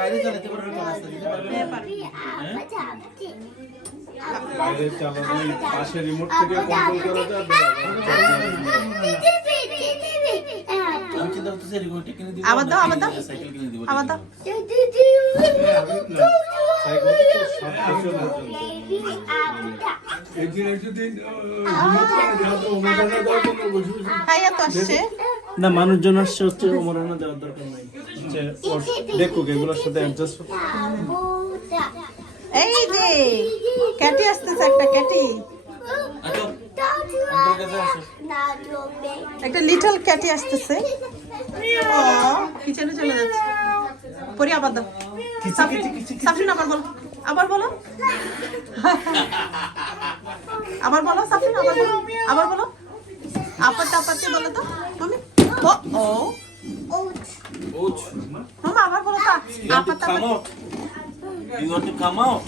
বাইরে চালাতে পারবে না, রাস্তা দিতে পারবে না। বাইরে চালানো পাশে রিমোট থেকে কন্ট্রোল করা যায়। আমি চিন্তা করতেছি রিমোটটা কিনে দিব, আবার দাও, আবার দাও। সাইকেল কিনে দিব। আবার দাও। সাইকেল তো 7 বছর পর্যন্ত। একদিন যদি রিমোট করে দাও তো ওমরানা দেওয়ার জন্য বসে বসে। ভাইয়া তো আসছে। না, মানুষজন আসছে হচ্ছে ওমরানা দেওয়ার দরকার নাই। দেখো এগুলোর সাথে অ্যাডজাস্ট। এই যে ক্যাটি আসতেছে, একটা ক্যাটি, আচ্ছা, আমার কাছে আসো। একটা লিটল ক্যাটি আসতেছে। ও কিচেনে চলে যাচ্ছে। পরি আবার দাও। সাফরিন আবার বলো, আবার বলো, আবার বলো সাফরিন, আবার বলো, আবার বলো। আপাতে আপাতে বলো তো তুমি। ও ও Ouch. মামা আবার বলো তো। You want to আপাতে come আপাতে। out? You want to come out?